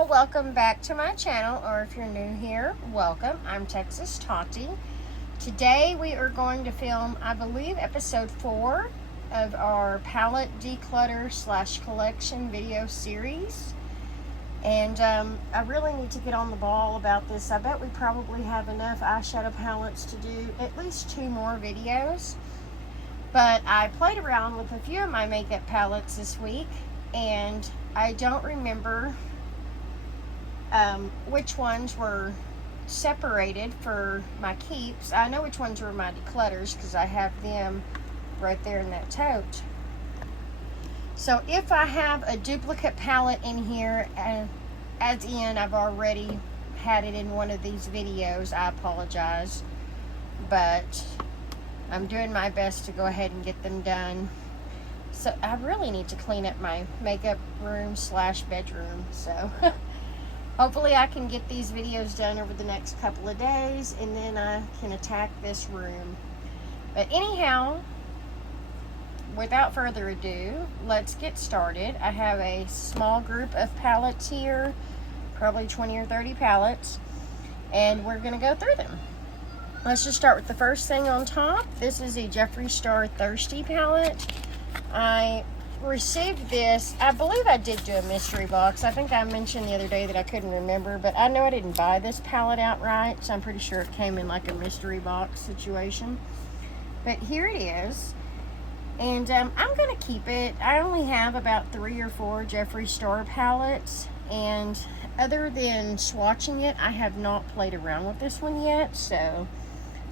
y'all, welcome back to my channel, or if you're new here, welcome. I'm Texas Tati. Today we are going to film, I believe, episode 4 of our palette declutter / collection video series. And I really need to get on the ball about this. I bet we probably have enough eyeshadow palettes to do at least 2 more videos. But I played around with a few of my makeup palettes this week, and I don't remember which ones were separated for my keeps. I know which ones were my declutters because I have them right there in that tote. So if I have a duplicate palette in here, as in I've already had it in one of these videos, I apologize. But I'm doing my best to go ahead and get them done. So I really need to clean up my makeup room / bedroom. So hopefully I can get these videos done over the next couple of days, and then I can attack this room. But anyhow, without further ado, let's get started. I have a small group of palettes here, probably 20 or 30 palettes, and we're going to go through them. Let's just start with the first thing on top. This is a Jeffree Star Thirsty palette. I received this, I believe I did do a mystery box. I think I mentioned the other day that I couldn't remember, but I know I didn't buy this palette outright, so I'm pretty sure it came in like a mystery box situation. But here it is, and I'm going to keep it. I only have about 3 or 4 Jeffree Star palettes, and other than swatching it, I have not played around with this one yet, so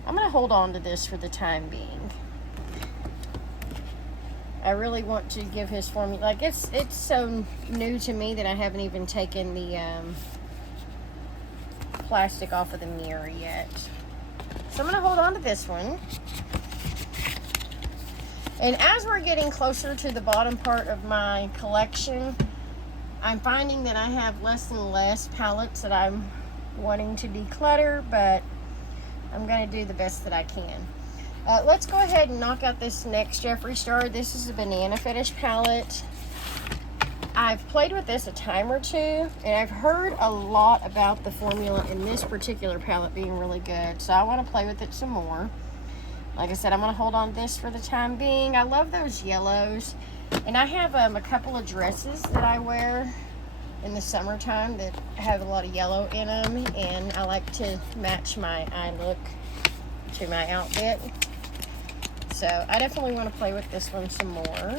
I'm going to hold on to this for the time being. I really want to give his formula, like it's so new to me that I haven't even taken the plastic off of the mirror yet. So I'm going to hold on to this one. And as we're getting closer to the bottom part of my collection, I'm finding that I have less and less palettes that I'm wanting to declutter, but I'm going to do the best that I can. Let's go ahead and knock out this next Jeffree Star. This is a Banana Fetish palette. I've played with this a time or two, and I've heard a lot about the formula in this particular palette being really good, so I want to play with it some more. Like I said, I'm going to hold on to this for the time being. I love those yellows, and I have a couple of dresses that I wear in the summertime that have a lot of yellow in them, and I like to match my eye look to my outfit. So I definitely want to play with this one some more.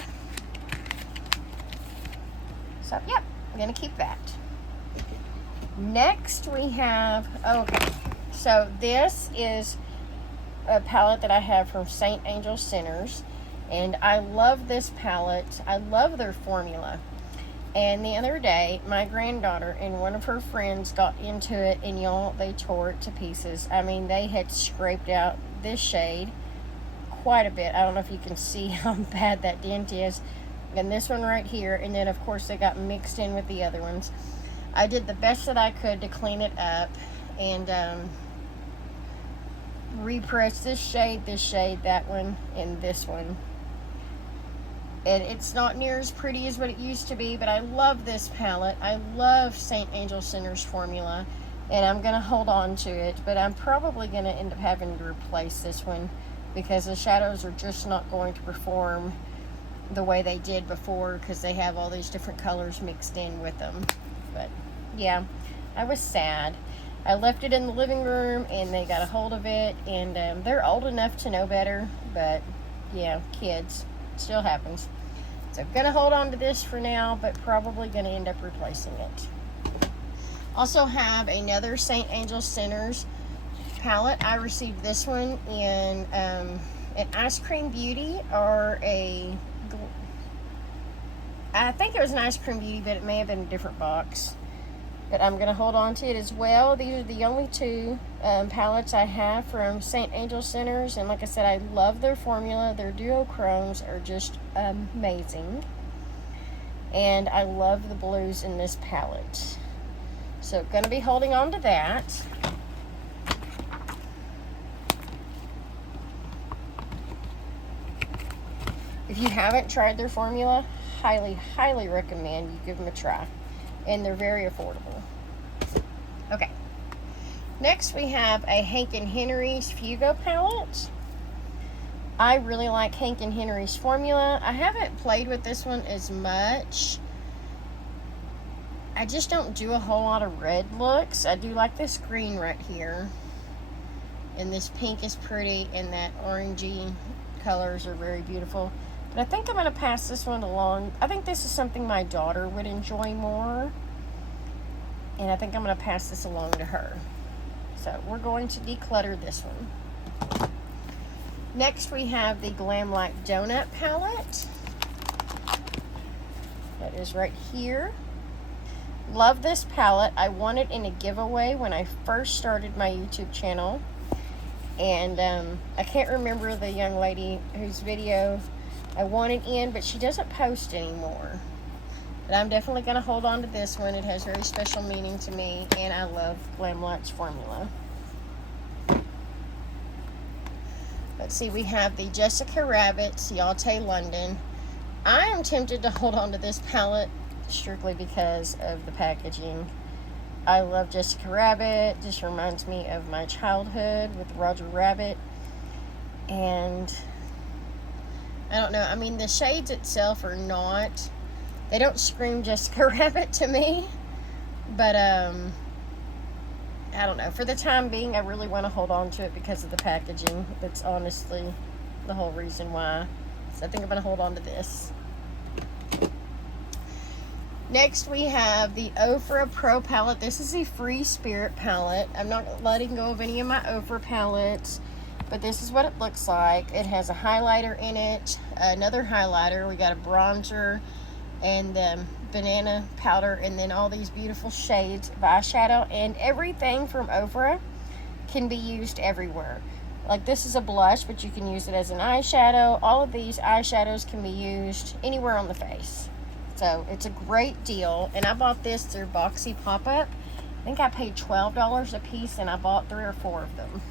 So yep, I'm going to keep that. Next we have, okay, so this is a palette that I have from St. Angel Centers, and I love this palette. I love their formula. And the other day, my granddaughter and one of her friends got into it, and y'all, they tore it to pieces. I mean, they had scraped out this shade quite a bit. I don't know if you can see how bad that dent is. And this one right here, and then of course they got mixed in with the other ones. I did the best that I could to clean it up, and repress this shade, that one, and this one. And it's not near as pretty as what it used to be, but I love this palette. I love St. Angel Centers formula, and I'm going to hold on to it, but I'm probably going to end up having to replace this one because the shadows are just not going to perform the way they did before because they have all these different colors mixed in with them. But yeah, I was sad. I left it in the living room, and they got a hold of it, and they're old enough to know better, but yeah, kids, it still happens. So I'm going to hold on to this for now, but probably going to end up replacing it. Also have another St. Angel Centers palette. I received this one in an Ice Cream Beauty, or I think it was an Ice Cream Beauty, but it may have been a different box. But I'm going to hold on to it as well. These are the only 2 palettes I have from St. Angel Centers. And like I said, I love their formula. Their duochromes are just amazing. And I love the blues in this palette. So going to be holding on to that. If you haven't tried their formula, highly, highly recommend you give them a try. and they're very affordable. Okay. Next we have a Hank & Henry's Fugo palette. I really like Hank & Henry's formula. I haven't played with this one as much. I just don't do a whole lot of red looks. I do like this green right here. And this pink is pretty, and that orangey colors are very beautiful. But I think I'm going to pass this one along. I think this is something my daughter would enjoy more. And I think I'm going to pass this along to her. So we're going to declutter this one. Next we have the Glam Like Donut palette. That is right here. Love this palette. I won it in a giveaway when I first started my YouTube channel. And I can't remember the young lady whose video I won it in, but she doesn't post anymore. But I'm definitely going to hold on to this one. It has very special meaning to me, and I love Glam Like's formula. Let's see, we have the Jessica Rabbit Ciate London. I am tempted to hold on to this palette strictly because of the packaging. I love Jessica Rabbit. Just reminds me of my childhood with Roger Rabbit. And I don't know, I mean, the shades itself are not, they don't scream Jessica Rabbit to me. But I don't know, for the time being I really want to hold on to it because of the packaging. That's honestly the whole reason why. So I think I'm going to hold on to this. Next we have the Ofra Pro palette. This is a Free Spirit palette. I'm not letting go of any of my Ofra palettes, but this is what it looks like. It has a highlighter in it, another highlighter. We got a bronzer and banana powder, and then all these beautiful shades of eyeshadow. And everything from Ofra can be used everywhere. Like this is a blush, but you can use it as an eyeshadow. All of these eyeshadows can be used anywhere on the face. So it's a great deal, and I bought this through Boxy Pop-Up. I think I paid $12 a piece, and I bought 3 or 4 of them.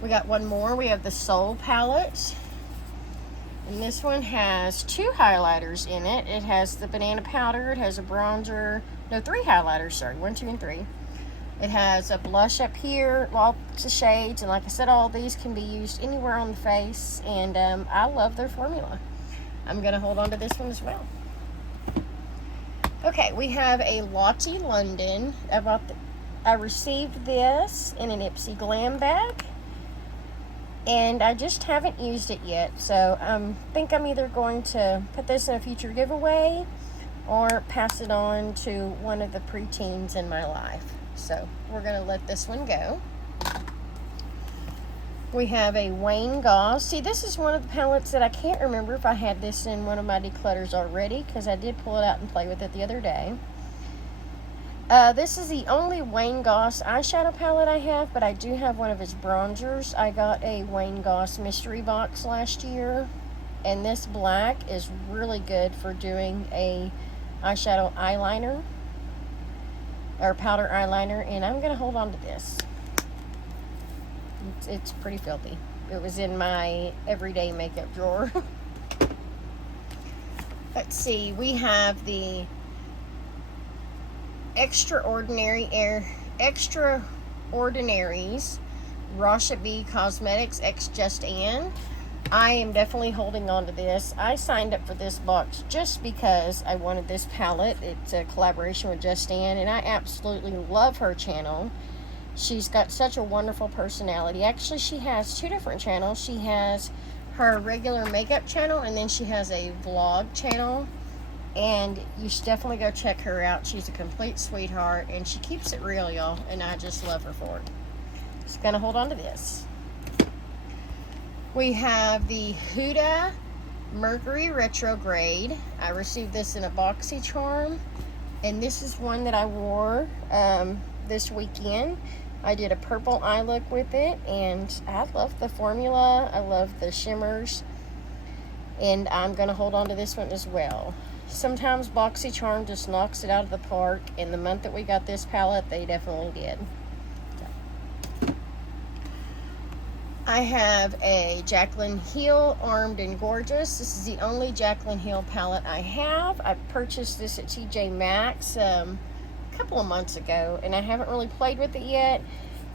We got one more. We have the Soul palette, and this one has 2 highlighters in it. It has the banana powder, it has a bronzer, no, 3 highlighters, sorry, 1, 2, and 3. It has a blush up here, lots of shades, and like I said, all these can be used anywhere on the face, and I love their formula. I'm going to hold on to this one as well. Okay, we have a Lottie London. I received this in an Ipsy Glam bag, and I just haven't used it yet. So I think I'm either going to put this in a future giveaway or pass it on to one of the preteens in my life. So we're going to let this one go. We have a Wayne Goss. See, this is one of the palettes that I can't remember if I had this in one of my declutters already, because I did pull it out and play with it the other day. This is the only Wayne Goss eyeshadow palette I have, but I do have one of his bronzers. I got a Wayne Goss mystery box last year, and this black is really good for doing a eyeshadow eyeliner, or powder eyeliner, and I'm going to hold on to this. It's pretty filthy. It was in my everyday makeup drawer. Let's see, we have the Extraordinaries Rasha B Cosmetics X Just Anne. I am definitely holding on to this. I signed up for this box just because I wanted this palette. It's a collaboration with Just Anne, and I absolutely love her channel. She's got such a wonderful personality. Actually, she has 2 different channels. She has her regular makeup channel, and then she has a vlog channel. And you should definitely go check her out. She's a complete sweetheart, and she keeps it real, y'all. And I just love her for it. Just gonna hold on to this. We have the Huda Mercury Retrograde. I received this in a boxy charm, and this is one that I wore this weekend. I did a purple eye look with it, and I love the formula. I love the shimmers, and I'm going to hold on to this one as well. Sometimes BoxyCharm just knocks it out of the park, and the month that we got this palette, they definitely did. I have a Jaclyn Hill Armed and Gorgeous. This is the only Jaclyn Hill palette I have. I purchased this at TJ Maxx a couple of months ago, and I haven't really played with it yet,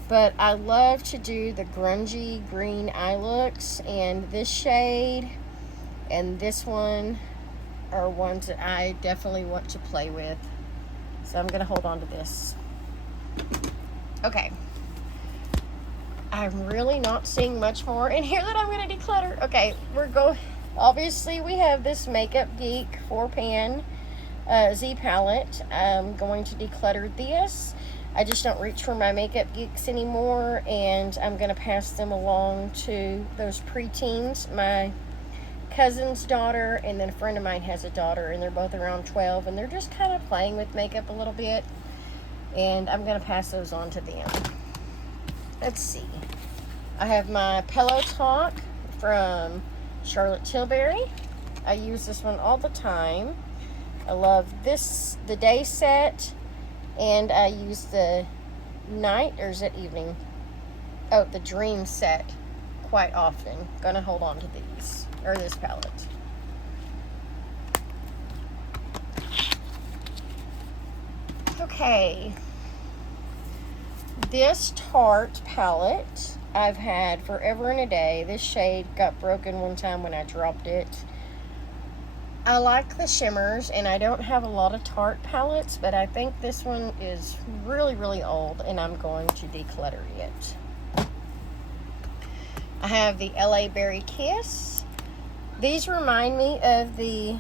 but I love to do the grungy green eye looks, and this shade and this one are ones that I definitely want to play with. So I'm going to hold on to this. Okay. I'm really not seeing much more in here that I'm going to declutter. Okay, obviously we have this Makeup Geek 4-pan Z palette. I'm going to declutter this. I just don't reach for my Makeup Geeks anymore, and I'm going to pass them along to those preteens. My cousin's daughter and then a friend of mine has a daughter, and they're both around 12, and they're just kind of playing with makeup a little bit, and I'm going to pass those on to them. Let's see. I have my Pillow Talk from Charlotte Tilbury. I use this one all the time. I love this, the day set, and I use the night, or is it evening? Oh, the dream set quite often. Gonna hold on to these, or this palette. Okay. This Tarte palette I've had forever and a day. This shade got broken one time when I dropped it. I like the shimmers, and I don't have a lot of Tarte palettes, but I think this one is really, really old, and I'm going to declutter it. I have the LA Berry Kiss. These remind me of the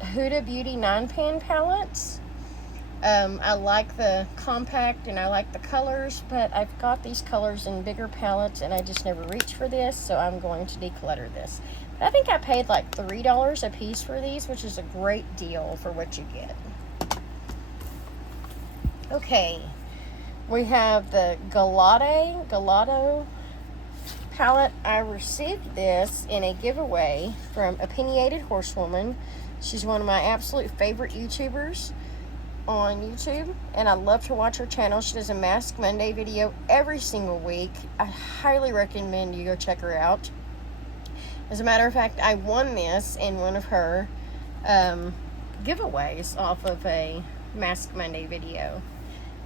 Huda Beauty 9-pan palettes. I like the compact and I like the colors, but I've got these colors in bigger palettes and I just never reach for this, so I'm going to declutter this. But I think I paid like $3 a piece for these, which is a great deal for what you get. Okay, we have the Gelato palette. I received this in a giveaway from Opinionated Horsewoman. She's one of my absolute favorite YouTubers on YouTube, and I love to watch her channel. She does a Mask Monday video every single week. I highly recommend you go check her out. As a matter of fact, I won this in one of her giveaways off of a Mask Monday video,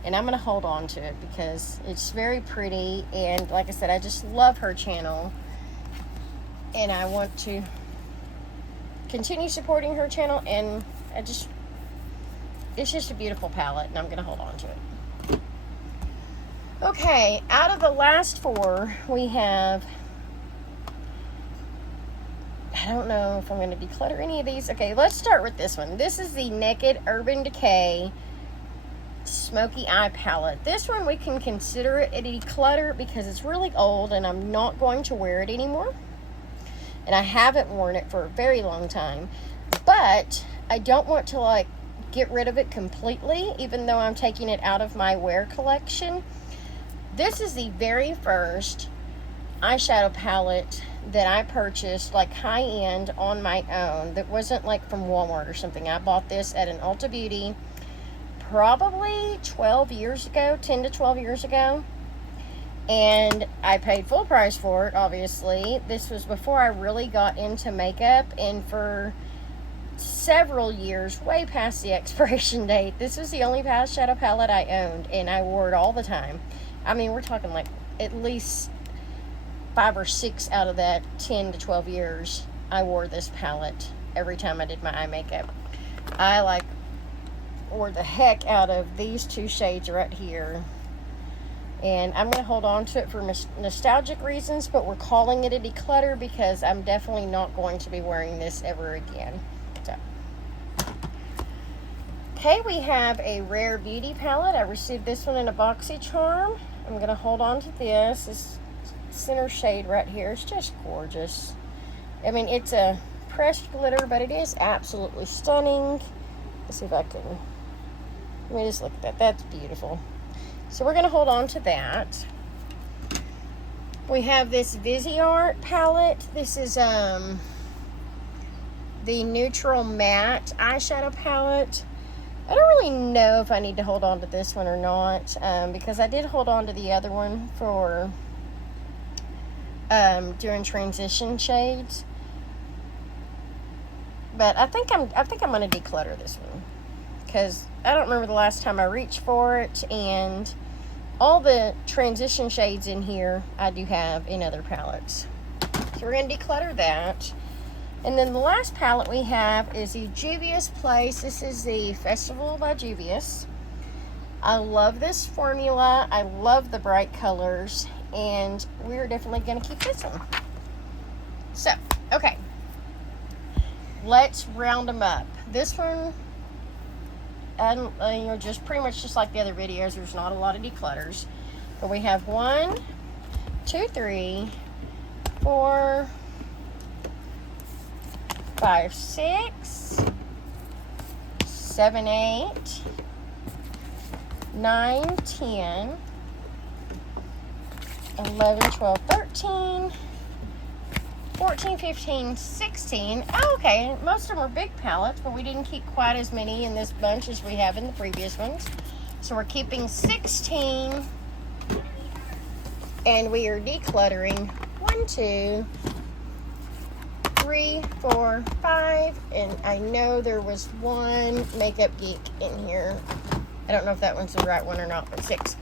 and I'm going to hold on to it because it's very pretty, and like I said, I just love her channel, and I want to continue supporting her channel, and it's just a beautiful palette, and I'm going to hold on to it. Okay, out of the last four, we have, I don't know if I'm going to declutter any of these. Okay, let's start with this one. This is the Naked Urban Decay Smoky Eye Palette. This one we can consider it a declutter because it's really old, and I'm not going to wear it anymore. And I haven't worn it for a very long time. But I don't want to, like, get rid of it completely, even though I'm taking it out of my wear collection. This is the very first eyeshadow palette that I purchased, like high-end on my own, that wasn't like from Walmart or something. I bought this at an Ulta Beauty probably 12 years ago, 10 to 12 years ago, and I paid full price for it, obviously. This was before I really got into makeup, and for several years, way past the expiration date, this was the only eyeshadow palette I owned, and I wore it all the time. I mean, we're talking like at least 5 or 6 out of that 10 to 12 years, I wore this palette every time I did my eye makeup. I wore the heck out of these two shades right here, and I'm going to hold on to it for nostalgic reasons, but we're calling it a declutter because I'm definitely not going to be wearing this ever again. Okay, we have a Rare Beauty palette. I received this one in a BoxyCharm. I'm going to hold on to this. This center shade right here is just gorgeous. I mean, it's a pressed glitter, but it is absolutely stunning. Let's see if I can... Let me just look at that. That's beautiful. So we're going to hold on to that. We have this Viseart palette. This is the Neutral Matte eyeshadow palette. I don't really know if I need to hold on to this one or not, because I did hold on to the other one for doing transition shades. But I think I'm going to declutter this one, because I don't remember the last time I reached for it, and all the transition shades in here I do have in other palettes. So we're going to declutter that. And then the last palette we have is the Juvia's Place. This is the Festival by Juvia's. I love this formula. I love the bright colors, and we're definitely going to keep this one. So, okay. Let's round them up. This one, just pretty much just like the other videos, there's not a lot of declutters. But we have 1, 2, 3, 4, 5, 6, 7, 8, 9, 10, 11, 12, 13, 14, 15, 16. Oh, okay, most of them are big palettes, but we didn't keep quite as many in this bunch as we have in the previous ones. So we're keeping 16, and we are decluttering 1, 2, 3, 4, 5, and I know there was one Makeup Geek in here. I don't know if that one's the right one or not, but 6.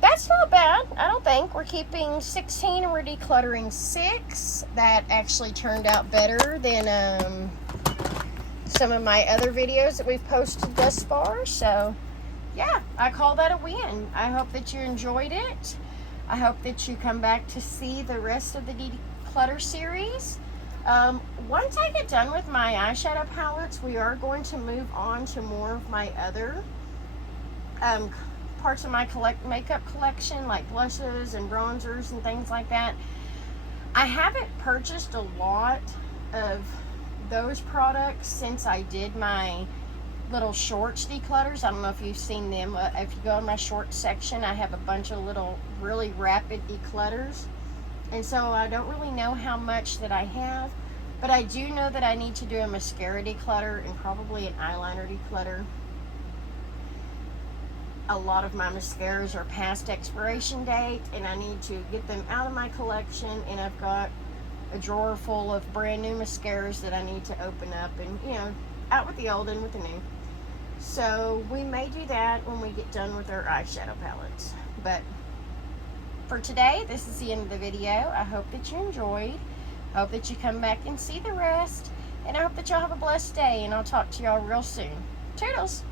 That's not bad, I don't think. We're keeping 16 and we're decluttering 6. That actually turned out better than some of my other videos that we've posted thus far. So, yeah, I call that a win. I hope that you enjoyed it. I hope that you come back to see the rest of the declutter series. Once I get done with my eyeshadow palettes, we are going to move on to more of my other parts of my makeup collection, like blushes and bronzers and things like that. I haven't purchased a lot of those products since I did my little shorts declutters. I don't know if you've seen them. If you go in my shorts section, I have a bunch of little really rapid declutters, and so I don't really know how much that I have, but I do know that I need to do a mascara declutter and probably an eyeliner declutter. A lot of my mascaras are past expiration date, and I need to get them out of my collection, and I've got a drawer full of brand new mascaras that I need to open up and, out with the old and with the new. So we may do that when we get done with our eyeshadow palettes. But for today, this is the end of the video. I hope that you enjoyed. I hope that you come back and see the rest, and I hope that y'all have a blessed day, and I'll talk to y'all real soon. Toodles!